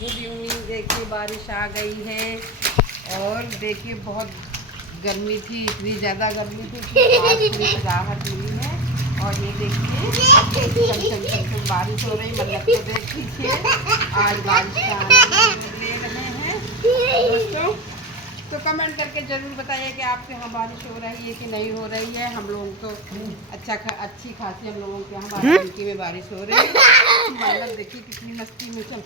Good evening. देखिए बारिश आ गई है और देखिए बहुत गर्मी थी, इतनी ज़्यादा गर्मी थी कि आज थोड़ी राहत मिली है। और ये देखिए चम बारिश हो रही, मतलब तो देख लीजिए आज बारिश का आनंद ले रहे हैं दोस्तों। तो कमेंट करके ज़रूर बताइए कि आपके यहाँ बारिश हो रही है कि नहीं हो रही है। हम लोग तो अच्छी खासी हम लोगों के यहाँ बाराबंकी में बारिश हो रही है। मतलब देखिए कितनी मस्ती में चल